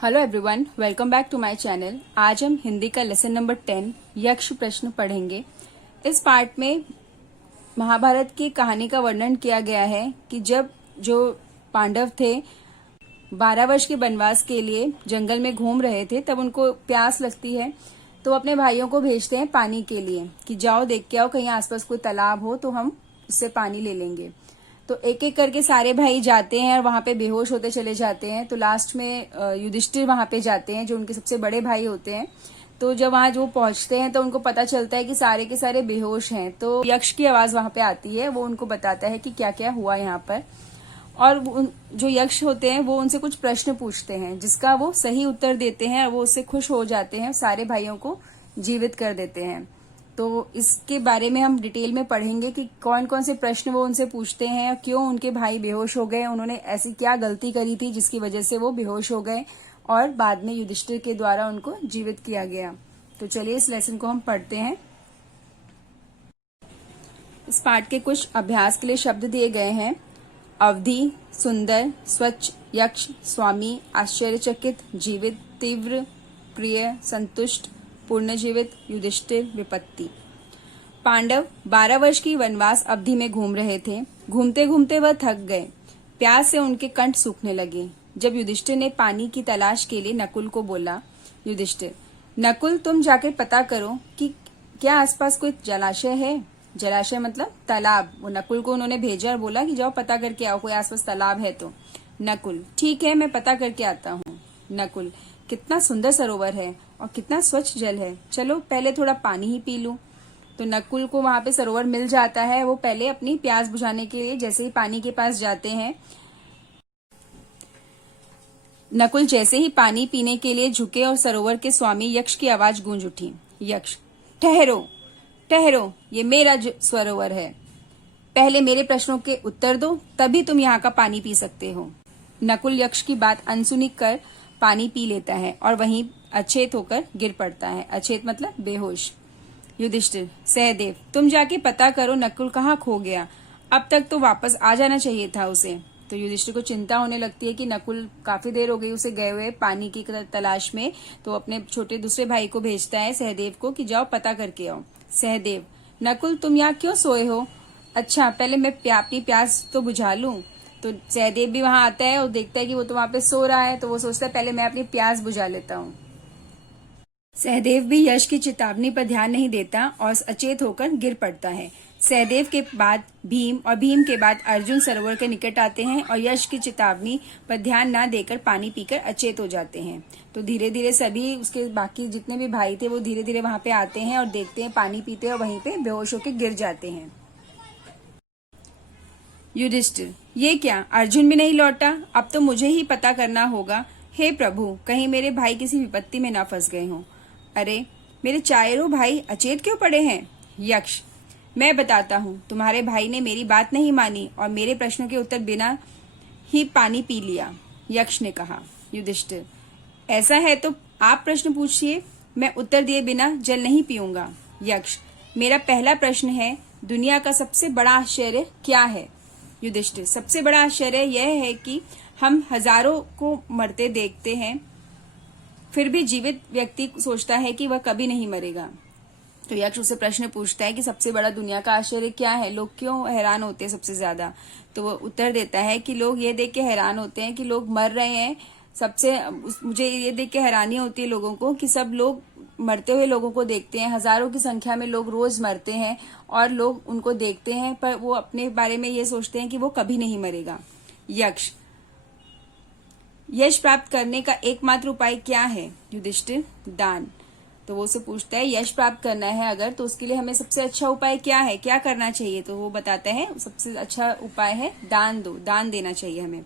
Hello everyone, welcome back to my channel. आज हम हिंदी का लेसन नंबर 10 यक्ष प्रश्न पढ़ेंगे। इस पार्ट में महाभारत की कहानी का वर्णन किया गया है कि जब जो पांडव थे 12 वर्ष के वनवास के लिए जंगल में घूम रहे थे, तब उनको प्यास लगती है तो अपने भाइयों को भेजते हैं पानी के लिए कि जाओ देख के आओ, कहीं आसपास कोई तालाब हो तो हम उससे पानी ले लेंगे। तो एक एक करके सारे भाई जाते हैं और वहां पे बेहोश होते चले जाते हैं। तो लास्ट में युधिष्ठिर वहां पे जाते हैं, जो उनके सबसे बड़े भाई होते हैं। तो जब वहां जो पहुंचते हैं तो उनको पता चलता है कि सारे के सारे बेहोश हैं। तो यक्ष की आवाज वहां पे आती है, वो उनको बताता है कि क्या क्या हुआ यहाँ पर। और जो यक्ष होते हैं वो उनसे कुछ प्रश्न पूछते हैं, जिसका वो सही उत्तर देते हैं और वो उससे खुश हो जाते हैं, सारे भाइयों को जीवित कर देते हैं। तो इसके बारे में हम डिटेल में पढ़ेंगे कि कौन कौन से प्रश्न वो उनसे पूछते हैं और क्यों उनके भाई बेहोश हो गए, उन्होंने ऐसी क्या गलती करी थी जिसकी वजह से वो बेहोश हो गए और बाद में युधिष्ठिर के द्वारा उनको जीवित किया गया। तो चलिए इस लेसन को हम पढ़ते हैं। इस पाठ के कुछ अभ्यास के लिए शब्द दिए गए हैं। अवधि, सुंदर, स्वच्छ, यक्ष, स्वामी, आश्चर्यचकित, जीवित, तीव्र, प्रिय, संतुष्ट, पूर्ण जीवित, युधिष्ठिर, विपत्ति। पांडव 12 वर्ष की वनवास अवधि में घूम रहे थे। घूमते घूमते वह थक गए, प्यास से उनके कंठ सूखने लगे। जब युधिष्ठिर ने पानी की तलाश के लिए नकुल को बोला, युधिष्ठिर, नकुल तुम जाकर पता करो कि क्या आसपास कोई जलाशय है। जलाशय मतलब तालाब। वो नकुल को उन्होंने भेजा और बोला कि जाओ पता करके आओ, कोई आसपास तालाब है तो। नकुल, ठीक है, मैं पता करके आता हूँ। नकुल, कितना सुंदर सरोवर है और कितना स्वच्छ जल है, चलो पहले थोड़ा पानी ही पी लूं। तो नकुल को वहां पे सरोवर मिल जाता है। वो पहले अपनी प्यास बुझाने के लिए जैसे ही पानी के पास जाते हैं, नकुल जैसे ही पानी पीने के लिए झुके और सरोवर के स्वामी यक्ष की आवाज गूंज उठी। यक्ष, ठहरो ठहरो, ये मेरा सरोवर है, पहले मेरे प्रश्नों के उत्तर दो, तभी तुम यहाँ का पानी पी सकते हो। नकुल यक्ष की बात अनसुनी कर पानी पी लेता है और वहीं अचेत होकर गिर पड़ता है। अचेत मतलब बेहोश। युधिष्ठिर, सहदेव तुम जाके पता करो नकुल कहाँ खो गया, अब तक तो वापस आ जाना चाहिए था उसे। तो युधिष्ठिर को चिंता होने लगती है कि नकुल काफी देर हो गई उसे गए हुए पानी की तलाश में। तो अपने छोटे दूसरे भाई को भेजता है, सहदेव को, कि जाओ पता करके आओ। सहदेव, नकुल तुम यहाँ क्यों सोए हो? अच्छा, पहले मैं अपनी प्यास तो बुझा लूं। तो सहदेव भी वहां आता है और देखता है कि वो तो वहां पे सो रहा है, तो वो सोचता है पहले मैं अपनी प्यास बुझा लेता हूँ। सहदेव भी यश की चेतावनी पर ध्यान नहीं देता और अचेत होकर गिर पड़ता है। सहदेव के बाद भीम और भीम के बाद अर्जुन सरोवर के निकट आते हैं और यश की चेतावनी पर ध्यान न देकर पानी पीकर अचेत हो जाते हैं। तो धीरे धीरे सभी उसके बाकी जितने भी भाई थे वो धीरे धीरे वहां पे आते हैं और देखते हैं, पानी पीते हैं और वहीं पे बेहोश होकर गिर जाते हैं। युधिष्ठिर, ये क्या, अर्जुन भी नहीं लौटा? अब तो मुझे ही पता करना होगा। हे प्रभु, कहीं मेरे भाई किसी विपत्ति में ना फंस गए हों। अरे, मेरे चारों भाई अचेत क्यों पड़े हैं? यक्ष, मैं बताता हूँ, तुम्हारे भाई ने मेरी बात नहीं मानी और मेरे प्रश्नों के उत्तर बिना ही पानी पी लिया। यक्ष ने कहा। युधिष्ठिर, ऐसा है तो आप प्रश्न पूछिए, मैं उत्तर दिए बिना जल नहीं पीऊंगा। यक्ष, मेरा पहला प्रश्न है, दुनिया का सबसे बड़ा आश्चर्य क्या है? युधिष्ठिर, सबसे बड़ा आश्चर्य यह है कि हम हजारों को मरते देखते हैं, फिर भी जीवित व्यक्ति सोचता है कि वह कभी नहीं मरेगा। तो यक्ष उससे प्रश्न पूछता है कि सबसे बड़ा दुनिया का आश्चर्य क्या है, लोग क्यों हैरान होते हैं सबसे ज्यादा? तो वो उत्तर देता है कि लोग ये देख के हैरान होते हैं कि लोग मर रहे हैं। मुझे ये देख के हैरानी होती है लोगों को कि सब लोग मरते हुए लोगों को देखते हैं, हजारों की संख्या में लोग रोज मरते हैं और लोग उनको देखते हैं, पर वो अपने बारे में ये सोचते हैं कि वो कभी नहीं मरेगा। यक्ष, यश प्राप्त करने का एकमात्र उपाय क्या है? युधिष्ठिर, दान। तो वो उसे पूछता है, यश प्राप्त करना है अगर, तो उसके लिए हमें सबसे अच्छा उपाय क्या है, क्या करना चाहिए? तो वो बताता है सबसे अच्छा उपाय है दान दो, दान देना चाहिए हमें।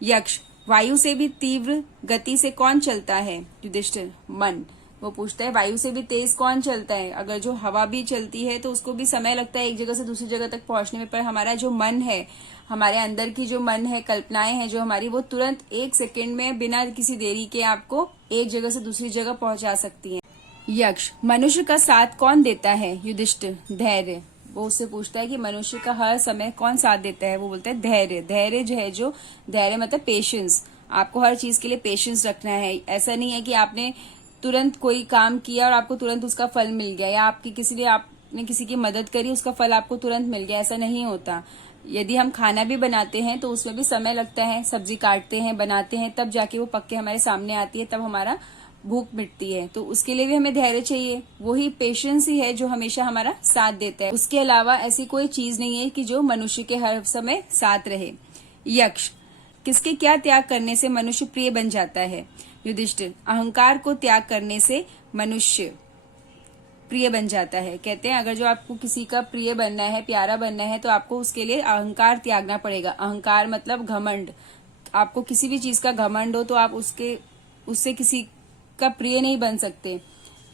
यक्ष, वायु से भी तीव्र गति से कौन चलता है? युधिष्ठिर, मन। वो पूछता है, वायु से भी तेज कौन चलता है? अगर जो हवा भी चलती है तो उसको भी समय लगता है एक जगह से दूसरी जगह तक पहुंचने में, पर हमारा जो मन है, हमारे अंदर की जो मन है, कल्पनाएं हैं जो हमारी, वो तुरंत 1 सेकेंड में बिना किसी देरी के आपको एक जगह से दूसरी जगह पहुंचा सकती है। यक्ष, मनुष्य का साथ कौन देता है? युधिष्ठिर, धैर्य। वो उससे पूछता है कि मनुष्य का हर समय कौन साथ देता है? वो बोलता है धैर्य। धैर्य जो है, जो धैर्य मतलब पेशेंस, आपको हर चीज के लिए पेशेंस रखना है। ऐसा नहीं है कि आपने तुरंत कोई काम किया और आपको तुरंत उसका फल मिल गया, या आपने किसी की मदद करी, उसका फल आपको तुरंत मिल गया, ऐसा नहीं होता। यदि हम खाना भी बनाते हैं तो उसमें भी समय लगता है, सब्जी काटते हैं, बनाते हैं, तब जाके वो पक के हमारे सामने आती है, तब हमारा भूख मिटती है। तो उसके लिए भी हमें धैर्य चाहिए। वही पेशेंस ही है जो हमेशा हमारा साथ देता है। उसके अलावा ऐसी कोई चीज नहीं है कि जो मनुष्य के हर समय साथ रहे। यक्ष, किसके क्या त्याग करने से मनुष्य प्रिय बन जाता है? युधिष्ठिर, अहंकार को त्याग करने से मनुष्य प्रिय बन जाता है। कहते हैं अगर जो आपको किसी का प्रिय बनना है, प्यारा बनना है, तो आपको उसके लिए अहंकार त्यागना पड़ेगा। अहंकार मतलब घमंड। आपको किसी भी चीज का घमंड हो तो आप उससे किसी का प्रिय नहीं बन सकते।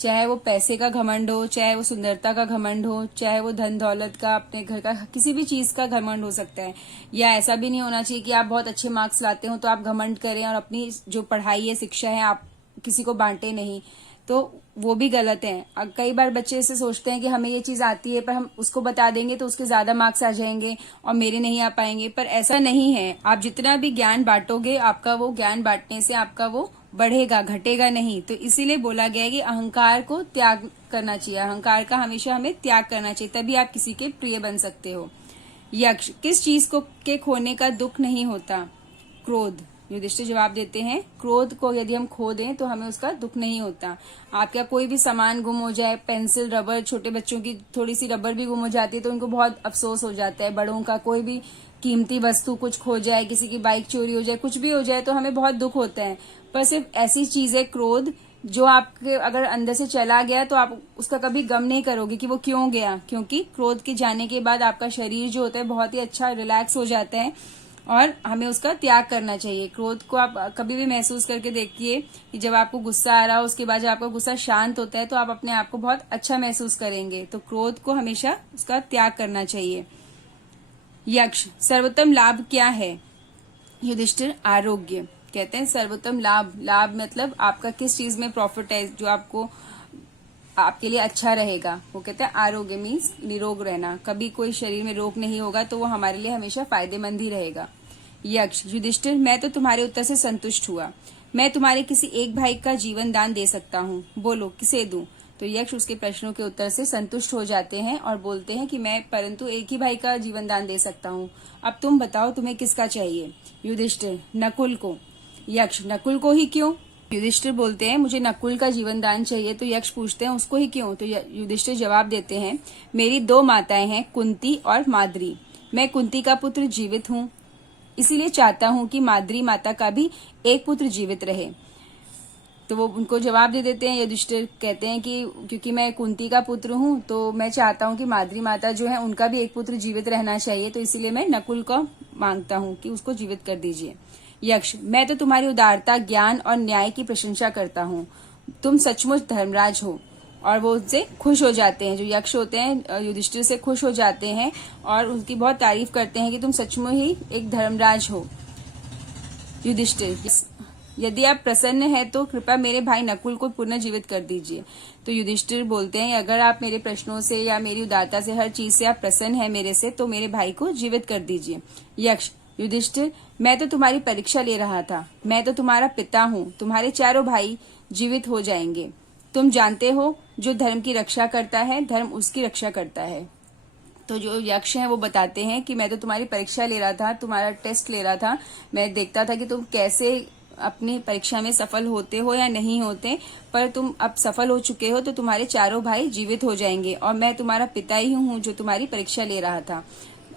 चाहे वो पैसे का घमंड हो, चाहे वो सुंदरता का घमंड हो, चाहे वो धन दौलत का, अपने घर का, किसी भी चीज का घमंड हो सकता है। या ऐसा भी नहीं होना चाहिए कि आप बहुत अच्छे मार्क्स लाते हो तो आप घमंड करें और अपनी जो पढ़ाई है, शिक्षा है, आप किसी को बांटे नहीं, तो वो भी गलत है। कई बार बच्चे ऐसे सोचते हैं कि हमें ये चीज आती है, पर हम उसको बता देंगे तो उसके ज्यादा मार्क्स आ जाएंगे और मेरे नहीं आ पाएंगे, पर ऐसा नहीं है। आप जितना भी ज्ञान बांटोगे, आपका वो ज्ञान बांटने से आपका वो बढ़ेगा, घटेगा नहीं। तो इसीलिए बोला गया है कि अहंकार को त्याग करना चाहिए। अहंकार का हमेशा हमें त्याग करना चाहिए, तभी आप किसी के प्रिय बन सकते हो। यक्ष, किस चीज को के खोने का दुख नहीं होता? क्रोध। युधिष्ठिर जवाब देते हैं, क्रोध को यदि हम खो दें तो हमें उसका दुख नहीं होता। आपका कोई भी सामान गुम हो जाए, पेंसिल, रबर, छोटे बच्चों की थोड़ी सी रबर भी गुम हो जाती है तो उनको बहुत अफसोस हो जाता है। बड़ों का कोई भी कीमती वस्तु कुछ खो जाए, किसी की बाइक चोरी हो जाए, कुछ भी हो जाए तो हमें बहुत दुख होता है। पर सिर्फ ऐसी चीज है क्रोध, जो आपके अगर अंदर से चला गया तो आप उसका कभी गम नहीं करोगे कि वो क्यों गया, क्योंकि क्रोध के जाने के बाद आपका शरीर जो होता है बहुत ही अच्छा रिलैक्स हो जाता है और हमें उसका त्याग करना चाहिए। क्रोध को आप कभी भी महसूस करके देखिए कि जब आपको गुस्सा आ रहा हो, उसके बाद जब आपका गुस्सा शांत होता है तो आप अपने आप को बहुत अच्छा महसूस करेंगे। तो क्रोध को हमेशा उसका त्याग करना चाहिए। यक्ष, सर्वोत्तम लाभ क्या है? युधिष्ठिर, आरोग्य। कहते हैं सर्वोत्तम लाभ मतलब आपका किस चीज में प्रॉफिट है, जो आपको आपके लिए अच्छा रहेगा। वो कहते हैं आरोग्य मीन्स निरोग रहना, कभी कोई शरीर में रोग नहीं होगा तो वो हमारे लिए हमेशा फायदेमंद ही रहेगा। यक्ष, युधिष्ठिर, मैं तो तुम्हारे उत्तर से संतुष्ट हुआ। मैं तुम्हारे किसी एक भाई का जीवन दान दे सकता हूँ, बोलो किसे दूं? तो यक्ष उसके प्रश्नों के उत्तर से संतुष्ट हो जाते हैं और बोलते हैं कि मैं परंतु एक ही भाई का जीवन दान दे सकता हूँ। अब तुम बताओ तुम्हें किसका चाहिए? युधिष्ठिर, नकुल को। यक्ष, नकुल को ही क्यों? युधिष्ठिर बोलते हैं मुझे नकुल का जीवन दान चाहिए। तो यक्ष पूछते हैं उसको ही क्यों? तो युधिष्ठिर जवाब देते हैं मेरी 2 माताएं हैं, कुंती और माद्री। मैं कुंती का पुत्र जीवित हूँ, इसीलिए चाहता हूँ कि माद्री माता का भी एक पुत्र जीवित रहे। तो वो उनको जवाब दे देते हैं। युधिष्ठिर कहते हैं कि क्योंकि मैं कुंती का पुत्र हूँ तो मैं चाहता हूँ कि माद्री माता जो है उनका भी एक पुत्र जीवित रहना चाहिए, तो इसीलिए मैं नकुल को मांगता हूँ कि उसको जीवित कर दीजिए। यक्ष, मैं तो तुम्हारी उदारता, ज्ञान और न्याय की प्रशंसा करता हूँ। तुम सचमुच धर्मराज हो। और वो उनसे खुश हो जाते हैं, जो यक्ष होते हैं युधिष्ठिर से खुश हो जाते हैं और उनकी बहुत तारीफ करते हैं कि तुम सचमुच ही एक धर्मराज हो। युधिष्ठिर, यदि आप प्रसन्न हैं तो कृपया मेरे भाई नकुल को पुनः जीवित कर दीजिए। तो युधिष्ठिर बोलते हैं अगर आप मेरे प्रश्नों से या मेरी उदारता से, हर चीज से आप प्रसन्न हैं मेरे से, तो मेरे भाई को जीवित कर दीजिए। यक्ष, युधिष्ठिर, मैं तो तुम्हारी परीक्षा ले रहा था। मैं तो तुम्हारा पिता हूँ, तुम्हारे चारों भाई जीवित हो जाएंगे। तुम जानते हो जो धर्म की रक्षा करता है, धर्म उसकी रक्षा करता है। तो जो यक्ष हैं वो बताते हैं कि मैं तो तुम्हारी परीक्षा ले रहा था, तुम्हारा टेस्ट ले रहा था। मैं देखता था कि तुम कैसे अपनी परीक्षा में सफल होते हो या नहीं होते, पर तुम अब सफल हो चुके हो तो तुम्हारे चारों भाई जीवित हो जाएंगे और मैं तुम्हारा पिता ही हूँ जो तुम्हारी परीक्षा ले रहा था।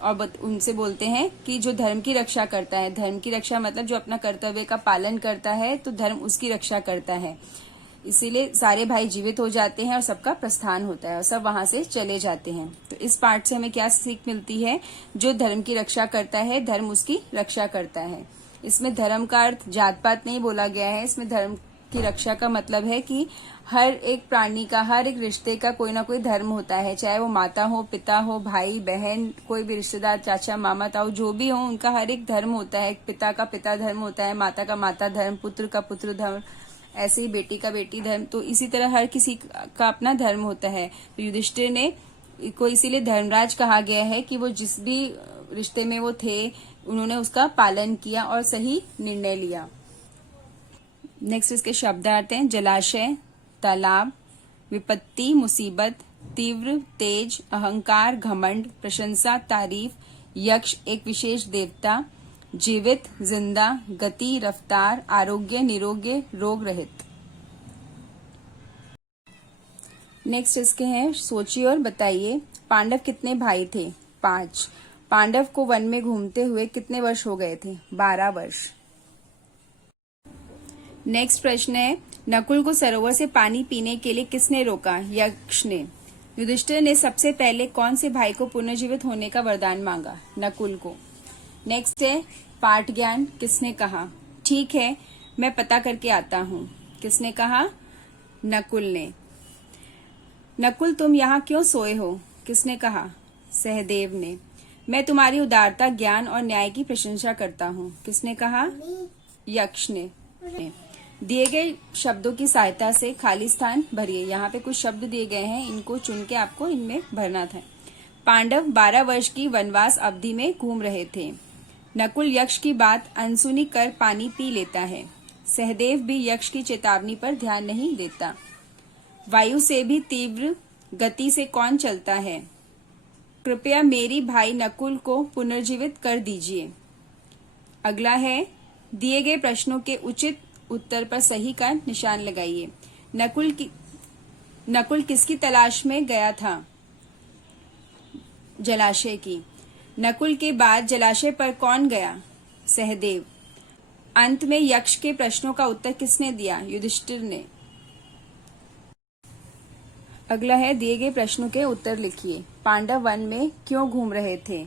और उनसे बोलते हैं कि जो धर्म की रक्षा करता है, धर्म की रक्षा मतलब जो अपना कर्तव्य का पालन करता है, तो धर्म उसकी रक्षा करता है। इसीलिए सारे भाई जीवित हो जाते हैं और सबका प्रस्थान होता है और सब वहां से चले जाते हैं। तो इस पाठ से हमें क्या सीख मिलती है? जो धर्म की रक्षा करता है, धर्म उसकी रक्षा करता है। इसमें धर्म का अर्थ जात पात नहीं बोला गया है। इसमें धर्म की रक्षा का मतलब है कि हर एक प्राणी का, हर एक रिश्ते का कोई ना कोई धर्म होता है, चाहे वो माता हो, पिता हो, भाई बहन, कोई भी रिश्तेदार, चाचा मामा ताऊ जो भी हो, उनका हर एक धर्म होता है। पिता का पिता धर्म होता है, माता का माता धर्म, पुत्र का पुत्र धर्म, ऐसे ही बेटी का बेटी धर्म। तो इसी तरह हर किसी का अपना धर्म होता है। तो युधिष्ठिर ने को इसीलिए धर्मराज कहा गया है कि वो जिस भी रिश्ते में वो थे, उन्होंने उसका पालन किया और सही निर्णय लिया। नेक्स्ट इसके शब्दार्थ हैं जलाशय, तालाब, विपत्ति, मुसीबत, तीव्र, तेज, अहंकार, घमंड, प्रशंसा, तारीफ, यक्ष एक विशेष देवता, जीवित, जिंदा, गति, रफ्तार, आरोग्य, निरोग्य, रोग रहित। नेक्स्ट इसके हैं सोचिए और बताइए। पांडव कितने भाई थे? 5। पांडव को वन में घूमते हुए कितने वर्ष हो गए थे? 12 वर्ष। नेक्स्ट प्रश्न है नकुल को सरोवर से पानी पीने के लिए किसने रोका? यक्ष ने। युधिष्ठिर ने सबसे पहले कौन से भाई को पुनर्जीवित होने का वरदान मांगा? नकुल को। नेक्स्ट है पाठ ज्ञान किसने कहा? ठीक है मैं पता करके आता हूँ। किसने कहा? नकुल ने। नकुल तुम यहाँ क्यों सोए हो? किसने कहा? सहदेव ने। मैं तुम्हारी उदारता, ज्ञान और न्याय की प्रशंसा करता हूँ। किसने कहा? यक्ष ने। दिए गए शब्दों की सहायता से खाली स्थान भरिए। यहाँ पे कुछ शब्द दिए गए हैं, इनको चुन के आपको इनमें भरना था। पांडव 12 वर्ष की वनवास अवधि में घूम रहे थे। नकुल यक्ष की बात अनसुनी कर पानी पी लेता है। सहदेव भी यक्ष की चेतावनी पर ध्यान नहीं देता। वायु से भी तीव्र गति से कौन चलता है? कृपया मेरी भाई नकुल को पुनर्जीवित कर दीजिए। अगला है दिए गए प्रश्नों के उचित उत्तर पर सही का निशान लगाइए। नकुल किसकी तलाश में गया था? जलाशय की। नकुल के बाद जलाशय पर कौन गया? सहदेव। अंत में यक्ष के प्रश्नों का उत्तर किसने दिया? युधिष्ठिर ने। अगला है दिए गए प्रश्नों के उत्तर लिखिए। पांडव वन में क्यों घूम रहे थे?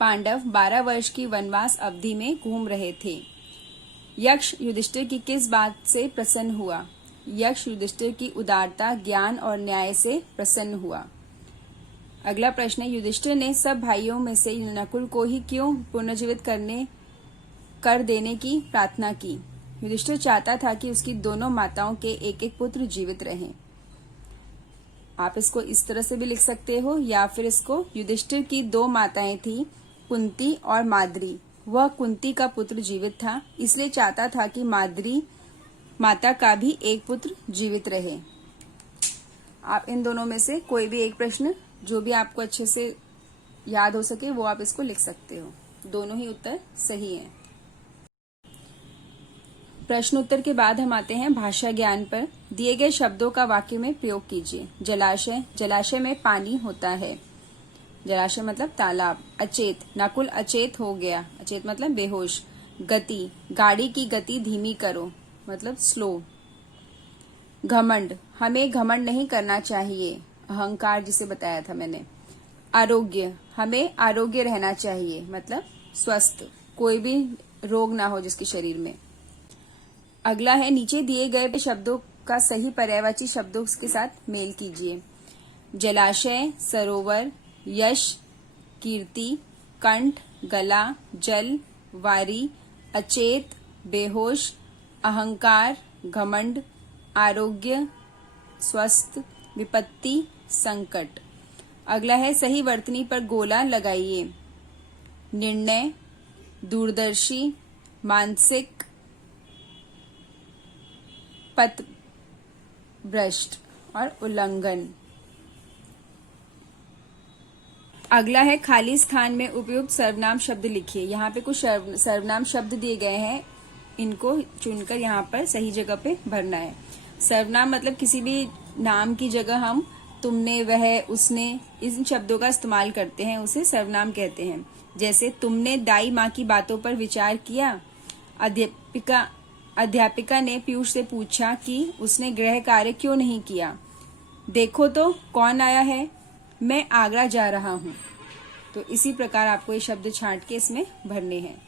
पांडव 12 वर्ष की वनवास अवधि में घूम रहे थे। यक्ष युधिष्ठिर की किस बात से प्रसन्न हुआ? यक्ष युधिष्ठिर की उदारता, ज्ञान और न्याय से प्रसन्न हुआ। अगला प्रश्न है युधिष्ठिर ने सब भाइयों में से नकुल को ही क्यों पुनर्जीवित कर देने की प्रार्थना की? युधिष्ठिर चाहता था कि उसकी दोनों माताओं के एक एक पुत्र जीवित रहें। आप इसको इस तरह से भी लिख सकते हो या फिर इसको युधिष्ठिर की 2 माताएं थी, कुंती और माद्री। वह कुंती का पुत्र जीवित था, इसलिए चाहता था कि माद्री माता का भी एक पुत्र जीवित रहे। आप इन दोनों में से कोई भी एक प्रश्न जो भी आपको अच्छे से याद हो सके वो आप इसको लिख सकते हो। दोनों ही उत्तर सही हैं। प्रश्न उत्तर के बाद हम आते हैं भाषा ज्ञान पर। दिए गए शब्दों का वाक्य में प्रयोग कीजिए। जलाशय, जलाशय में पानी होता है। जलाशय मतलब तालाब। अचेत, नकुल अचेत हो गया। अचेत मतलब बेहोश। गति, गाड़ी की गति धीमी करो मतलब स्लो। घमंड, हमें घमंड नहीं करना चाहिए। अहंकार जिसे बताया था मैंने। आरोग्य, हमें आरोग्य रहना चाहिए मतलब स्वस्थ, कोई भी रोग ना हो जिसके शरीर में। अगला है नीचे दिए गए शब्दों का सही पर्यायवाची शब्दों के साथ मेल कीजिए। जलाशय, सरोवर, यश, कीर्ति, कंठ, गला, जल, वारी, अचेत, बेहोश, अहंकार, घमंड, आरोग्य, स्वस्थ, विपत्ति, संकट। अगला है सही वर्तनी पर गोला लगाइए। निर्णय, दूरदर्शी, मानसिक, पथभ्रष्ट और उल्लंघन। अगला है खाली स्थान में उपयुक्त सर्वनाम शब्द लिखिए। यहाँ पे कुछ सर्वनाम शब्द दिए गए हैं, इनको चुनकर यहाँ पर सही जगह पे भरना है। सर्वनाम मतलब किसी भी नाम की जगह हम तुमने, वह, उसने इन शब्दों का इस्तेमाल करते हैं, उसे सर्वनाम कहते हैं। जैसे तुमने दाई माँ की बातों पर विचार किया। अध्यापिका ने पीयूष से पूछा कि उसने गृह कार्य क्यों नहीं किया। देखो तो कौन आया है, मैं आगरा जा रहा हूँ। तो इसी प्रकार आपको ये शब्द छांट के इसमें भरने हैं।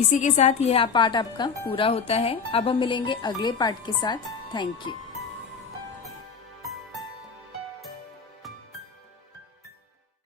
इसी के साथ यह पाठ आपका पूरा होता है। अब हम मिलेंगे अगले पाठ के साथ। Thank you.